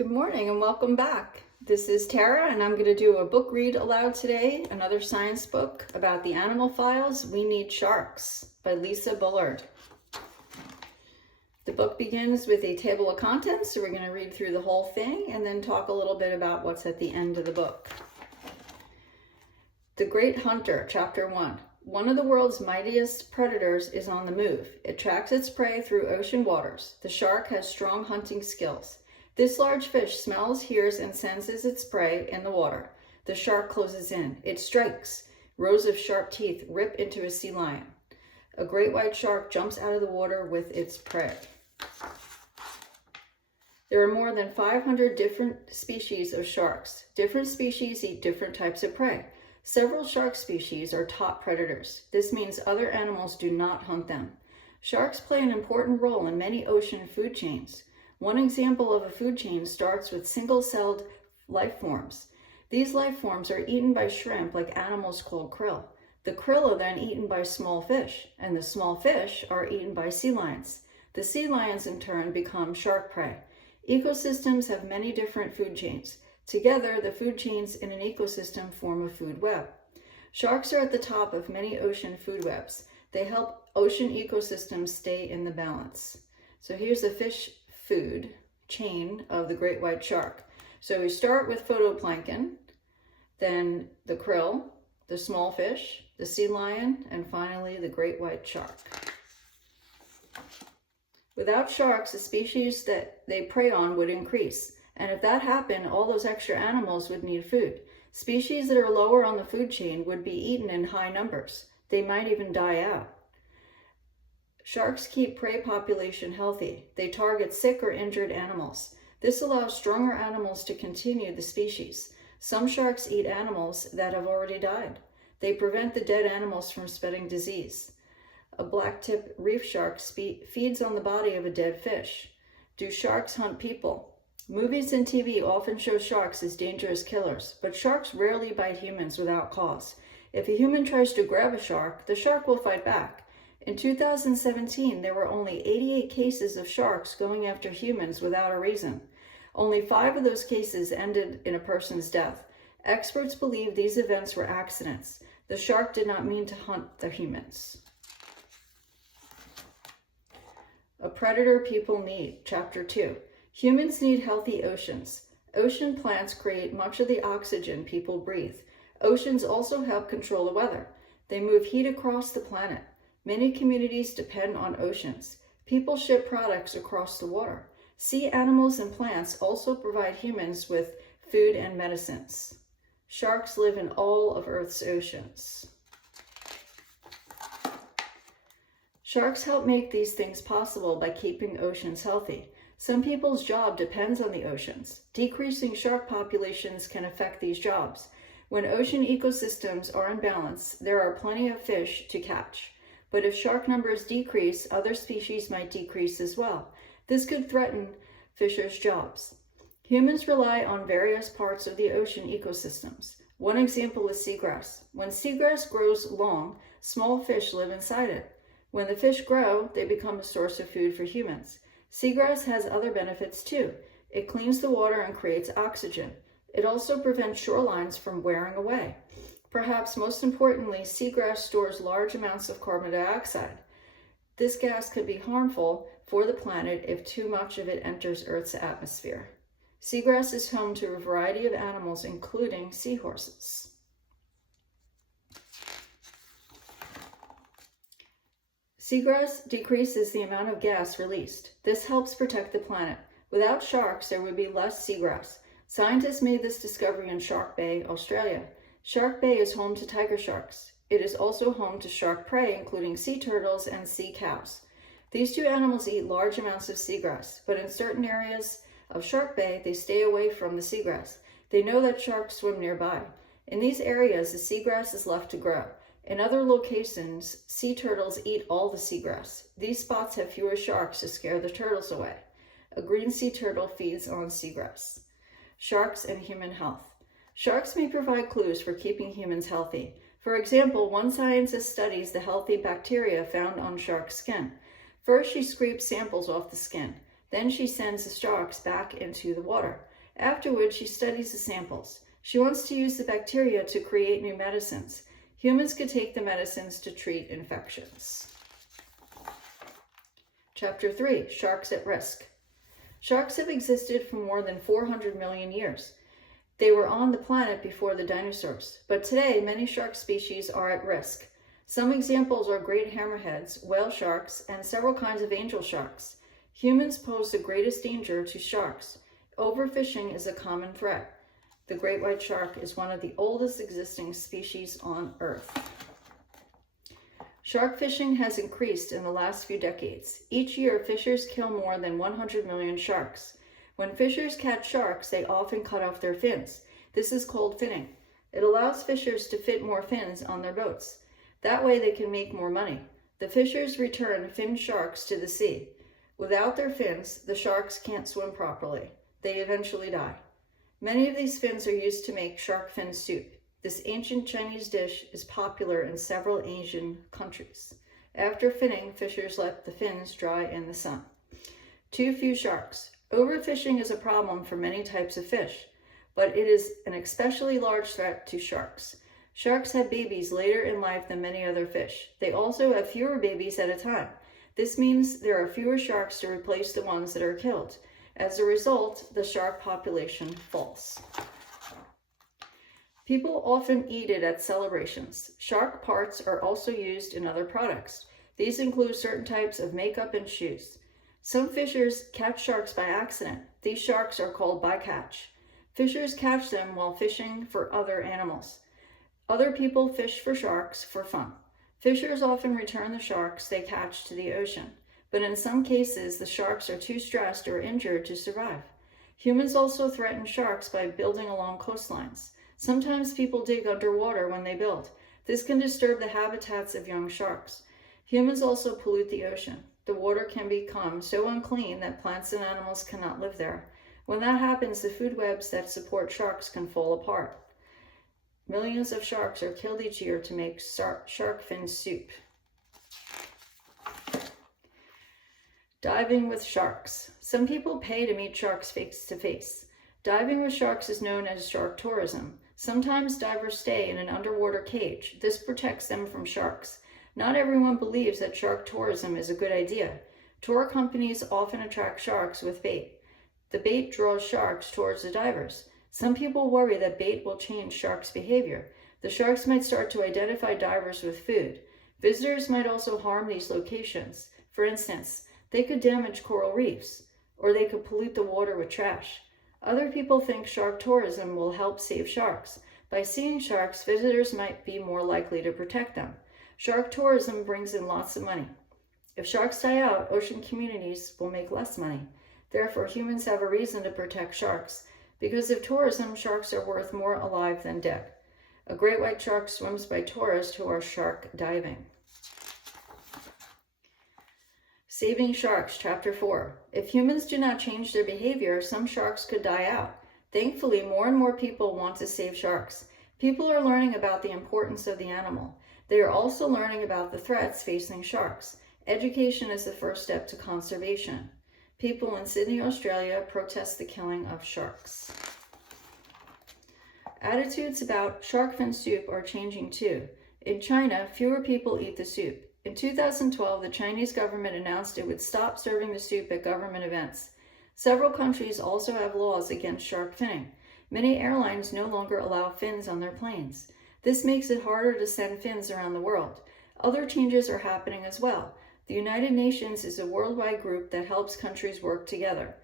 Good morning and welcome back. This is Tara and I'm going to do a book read aloud today, another science book about the animal files We Need Sharks by Lisa Bullard. The book begins with a table of contents, so we're going to read through the whole thing and then talk a little bit about what's at the end of the book. The Great Hunter, Chapter 1. One of the world's mightiest predators is on the move. It tracks its prey through ocean waters. The shark has strong hunting skills. This large fish smells, hears, and senses its prey in the water. The shark closes in. It strikes. Rows of sharp teeth rip into a sea lion. A great white shark jumps out of the water with its prey. There are more than 500 different species of sharks. Different species eat different types of prey. Several shark species are top predators. This means other animals do not hunt them. Sharks play an important role in many ocean food chains. One example of a food chain starts with single-celled life forms. These life forms are eaten by shrimp like animals called krill. The krill are then eaten by small fish, and the small fish are eaten by sea lions. The sea lions in turn become shark prey. Ecosystems have many different food chains. Together, the food chains in an ecosystem form a food web. Sharks are at the top of many ocean food webs. They help ocean ecosystems stay in the balance. So here's the fish food chain of the great white shark. So we start with phytoplankton, then the krill, the small fish, the sea lion, and finally the great white shark. Without sharks, the species that they prey on would increase. And if that happened, all those extra animals would need food. Species that are lower on the food chain would be eaten in high numbers. They might even die out. Sharks keep prey population healthy. They target sick or injured animals. This allows stronger animals to continue the species. Some sharks eat animals that have already died. They prevent the dead animals from spreading disease. A blacktip reef shark feeds on the body of a dead fish. Do sharks hunt people? Movies and TV often show sharks as dangerous killers, but sharks rarely bite humans without cause. If a human tries to grab a shark, the shark will fight back. In 2017, there were only 88 cases of sharks going after humans without a reason. Only 5 of those cases ended in a person's death. Experts believe these events were accidents. The shark did not mean to hunt the humans. A predator people need, Chapter 2. Humans need healthy oceans. Ocean plants create much of the oxygen people breathe. Oceans also help control the weather. They move heat across the planet. Many communities depend on oceans. People ship products across the water. Sea animals and plants also provide humans with food and medicines. Sharks live in all of Earth's oceans. Sharks help make these things possible by keeping oceans healthy. Some people's job depends on the oceans. Decreasing shark populations can affect these jobs. When ocean ecosystems are in balance, there are plenty of fish to catch. But if shark numbers decrease, other species might decrease as well. This could threaten fishers' jobs. Humans rely on various parts of the ocean ecosystems. One example is seagrass. When seagrass grows long, small fish live inside it. When the fish grow, they become a source of food for humans. Seagrass has other benefits too. It cleans the water and creates oxygen. It also prevents shorelines from wearing away. Perhaps most importantly, seagrass stores large amounts of carbon dioxide. This gas could be harmful for the planet if too much of it enters Earth's atmosphere. Seagrass is home to a variety of animals, including seahorses. Seagrass decreases the amount of gas released. This helps protect the planet. Without sharks, there would be less seagrass. Scientists made this discovery in Shark Bay, Australia. Shark Bay is home to tiger sharks. It is also home to shark prey, including sea turtles and sea cows. These two animals eat large amounts of seagrass, but in certain areas of Shark Bay, they stay away from the seagrass. They know that sharks swim nearby. In these areas, the seagrass is left to grow. In other locations, sea turtles eat all the seagrass. These spots have fewer sharks to scare the turtles away. A green sea turtle feeds on seagrass. Sharks and human health. Sharks may provide clues for keeping humans healthy. For example, one scientist studies the healthy bacteria found on shark skin. First, she scrapes samples off the skin. Then she sends the sharks back into the water. Afterwards, she studies the samples. She wants to use the bacteria to create new medicines. Humans could take the medicines to treat infections. Chapter 3, Sharks at Risk. Sharks have existed for more than 400 million years. They were on the planet before the dinosaurs, but today many shark species are at risk. Some examples are great hammerheads, whale sharks, and several kinds of angel sharks. Humans pose the greatest danger to sharks. Overfishing is a common threat. The great white shark is one of the oldest existing species on Earth. Shark fishing has increased in the last few decades. Each year, fishers kill more than 100 million sharks. When fishers catch sharks, they often cut off their fins. This is called finning. It allows fishers to fit more fins on their boats. That way they can make more money. The fishers return finned sharks to the sea. Without their fins, the sharks can't swim properly. They eventually die. Many of these fins are used to make shark fin soup. This ancient Chinese dish is popular in several Asian countries. After finning, fishers let the fins dry in the sun. Too few sharks. Overfishing is a problem for many types of fish, but it is an especially large threat to sharks. Sharks have babies later in life than many other fish. They also have fewer babies at a time. This means there are fewer sharks to replace the ones that are killed. As a result, the shark population falls. People often eat it at celebrations. Shark parts are also used in other products. These include certain types of makeup and shoes. Some fishers catch sharks by accident. These sharks are called bycatch. Fishers catch them while fishing for other animals. Other people fish for sharks for fun. Fishers often return the sharks they catch to the ocean, but in some cases the sharks are too stressed or injured to survive. Humans also threaten sharks by building along coastlines. Sometimes people dig underwater when they build. This can disturb the habitats of young sharks. Humans also pollute the ocean. The water can become so unclean that plants and animals cannot live there. When that happens, the food webs that support sharks can fall apart. Millions of sharks are killed each year to make shark fin soup. Diving with sharks. Some people pay to meet sharks face to face. Diving with sharks is known as shark tourism. Sometimes divers stay in an underwater cage. This protects them from sharks. Not everyone believes that shark tourism is a good idea. Tour companies often attract sharks with bait. The bait draws sharks towards the divers. Some people worry that bait will change sharks' behavior. The sharks might start to identify divers with food. Visitors might also harm these locations. For instance, they could damage coral reefs, or they could pollute the water with trash. Other people think shark tourism will help save sharks. By seeing sharks, visitors might be more likely to protect them. Shark tourism brings in lots of money. If sharks die out, ocean communities will make less money. Therefore, humans have a reason to protect sharks. Because of tourism, sharks are worth more alive than dead. A great white shark swims by tourists who are shark diving. Saving sharks, Chapter 4. If humans do not change their behavior, some sharks could die out. Thankfully, more and more people want to save sharks. People are learning about the importance of the animal. They are also learning about the threats facing sharks. Education is the first step to conservation. People in Sydney, Australia protest the killing of sharks. Attitudes about shark fin soup are changing too. In China, fewer people eat the soup. In 2012, the Chinese government announced it would stop serving the soup at government events. Several countries also have laws against shark finning. Many airlines no longer allow fins on their planes. This makes it harder to send fins around the world. Other changes are happening as well. The United Nations is a worldwide group that helps countries work together.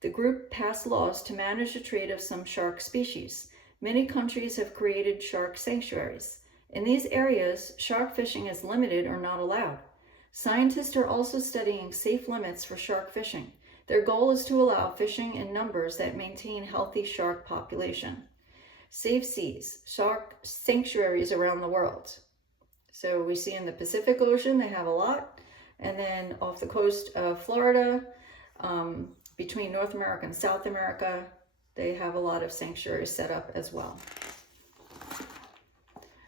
The group passed laws to manage the trade of some shark species. Many countries have created shark sanctuaries. In these areas, shark fishing is limited or not allowed. Scientists are also studying safe limits for shark fishing. Their goal is to allow fishing in numbers that maintain healthy shark population. Safe seas, shark sanctuaries around the world. So we see in the Pacific Ocean, they have a lot. And then off the coast of Florida, between North America and South America, they have a lot of sanctuaries set up as well.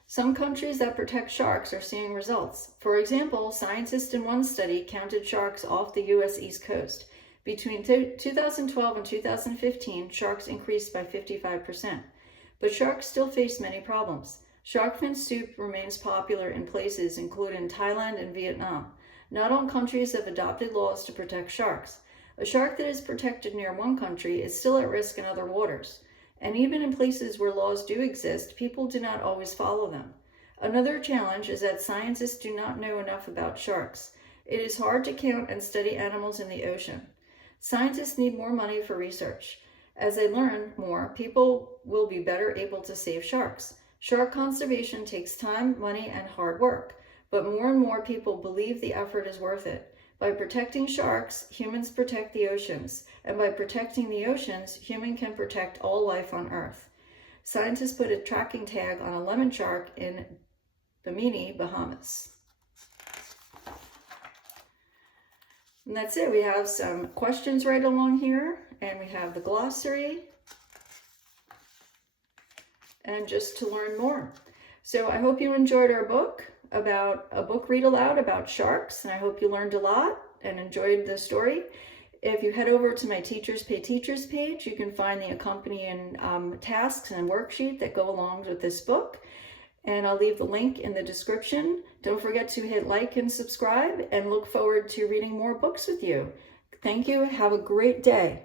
Some countries that protect sharks are seeing results. For example, scientists in one study counted sharks off the U.S. East Coast. Between 2012 and 2015, sharks increased by 55%. But sharks still face many problems. Shark fin soup remains popular in places including Thailand and Vietnam. Not all countries have adopted laws to protect sharks. A shark that is protected near one country is still at risk in other waters. And even in places where laws do exist, people do not always follow them. Another challenge is that scientists do not know enough about sharks. It is hard to count and study animals in the ocean. Scientists need more money for research. As they learn more, people will be better able to save sharks. Shark conservation takes time, money, and hard work, but more and more people believe the effort is worth it. By protecting sharks, humans protect the oceans, and by protecting the oceans, humans can protect all life on Earth. Scientists put a tracking tag on a lemon shark in Bimini, Bahamas. And that's it. We have some questions right along here, and we have the glossary, and just to learn more. So I hope you enjoyed our book about a book read aloud about sharks, and I hope you learned a lot and enjoyed the story. If you head over to my Teachers Pay Teachers page, you can find the accompanying tasks and worksheet that go along with this book. And I'll leave the link in the description. Don't forget to hit like and subscribe, and look forward to reading more books with you. Thank you. Have a great day.